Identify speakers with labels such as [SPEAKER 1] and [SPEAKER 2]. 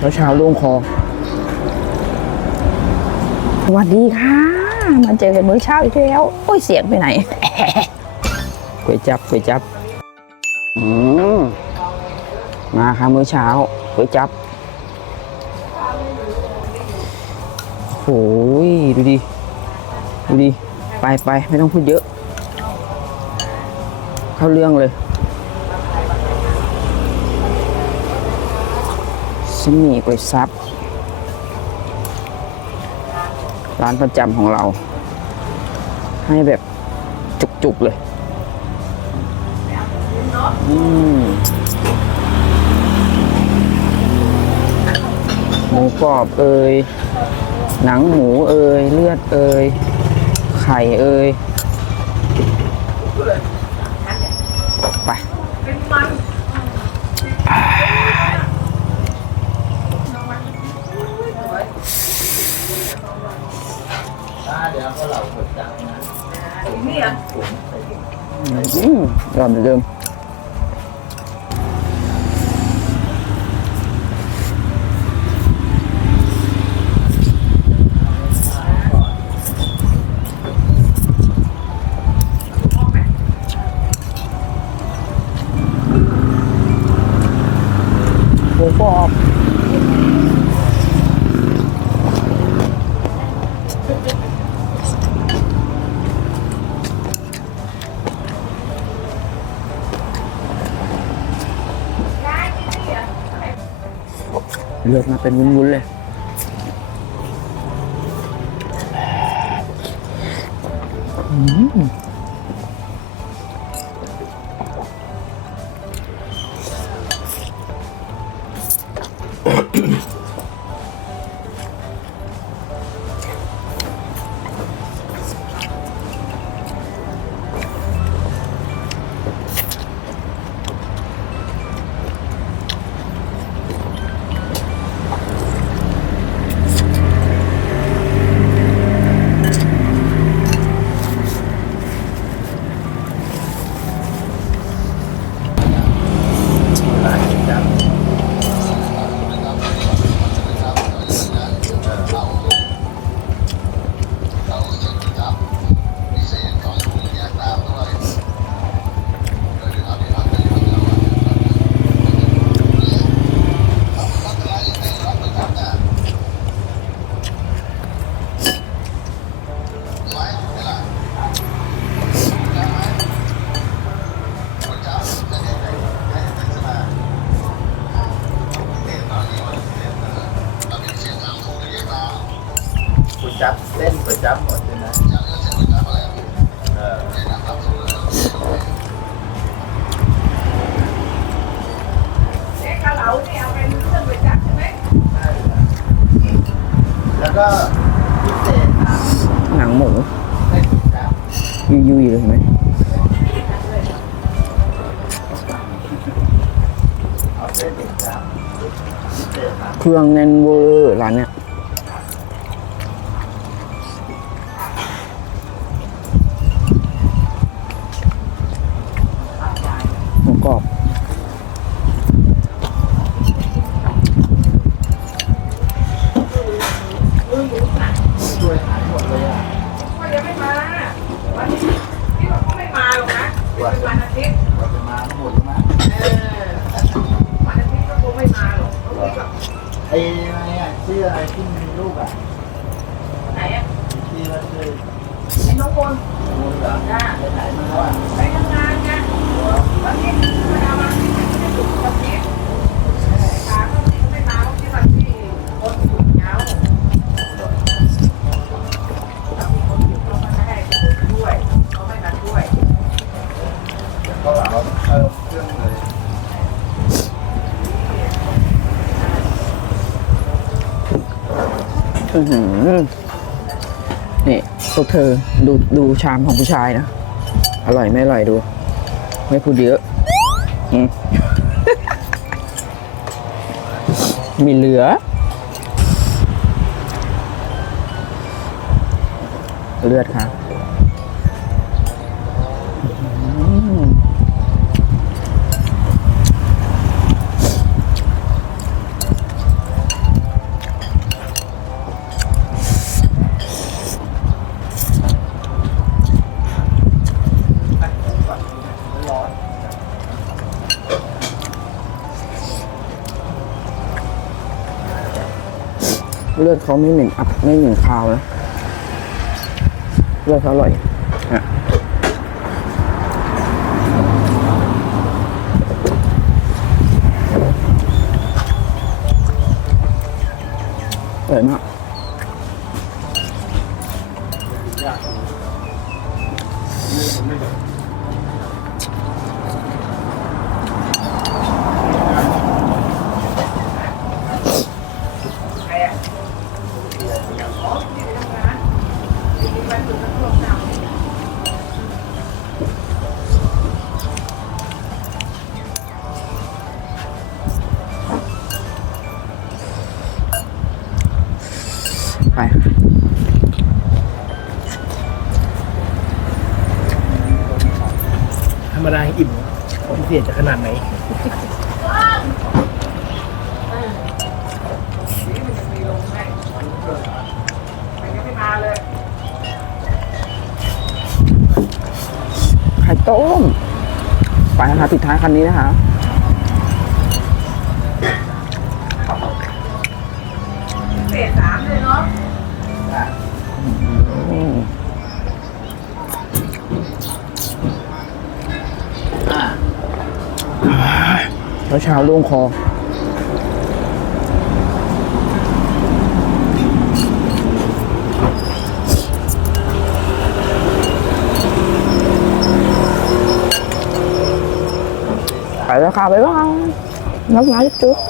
[SPEAKER 1] แล้วเช้าโล่งคอ สวัสดีค่ะ มาเจอกันมื้อเช้าอีกแล้ว โอ้ยเสียงไปไหนก๋วยจับก๋วยจับอืมมาค่ะมื้อเช้าก๋วยจับโอ้ยดูดิ ดูดิ ไปไปไม่ต้องพูดเยอะ เข้าเรื่องเลย สมีก๋วยซับ ร้านประจำของเรา ให้แบบจุกๆเลย อืมหมูกรอบเอ่ยหนังหมูเอ่ยเลือดเอ่ยไข่เอ่ย อืมอร่อยเหมือนเดิม เลือดมาเป็นวุ้นๆเลย
[SPEAKER 2] อืม เส้นก๋วยจั๊บหมดใช่ไหมเออ
[SPEAKER 3] เอ๊ะกะเหลาเนี่ยเอาเป็นเครื่องก๋วยจั๊บใช่ไหม
[SPEAKER 2] ใช่แล้วก็พิเศษนะ
[SPEAKER 1] หนังหมู
[SPEAKER 2] เส้นก๋วยจั๊บ
[SPEAKER 1] ยุยๆเลยเห็นไหม
[SPEAKER 2] เอาเส้นก๋วยจั๊บพิเศษนะ
[SPEAKER 1] เครื่องแน่นเวอร์ร้านเนี้ย
[SPEAKER 3] นะเป็นวันอาทิตย์
[SPEAKER 2] กว่าจะมาทั้งหมดนะ
[SPEAKER 3] เออวันอาทิตย์ก็คงไม่มาหรอกเขาคิดแบบ
[SPEAKER 2] ไอ้อะไรอะชื่ออะไรที่มีลูกอะ
[SPEAKER 3] ไหนอะ
[SPEAKER 2] ชื่อว่าชื่อ
[SPEAKER 3] ไอ้น้องบน
[SPEAKER 2] มูลเหรอ
[SPEAKER 3] จ้า
[SPEAKER 2] ไปไหนมาแล้วอะ อื้อ
[SPEAKER 1] หือนี่พวกเธอดูดูชามของผู้ชายนะ อร่อยไม่อร่อยดู ไม่พูดเยอะอืม มีเหลือ เลือดค่ะ เลือดเขาไม่เหม็นอับไม่เหม็นคาวนะเลือดเขาอร่อยอะอร่อยมาก
[SPEAKER 3] รรมดาให้อิ่มพิเศษจะขนาดไหน
[SPEAKER 1] ไข่ต้มไปนะคะปิดท้ายคันนี้นะคะ
[SPEAKER 3] เช้า
[SPEAKER 1] เช้าๆโล่งคอ ไปแล้วค่ะบ๊ายบายนักงาจุ๊บ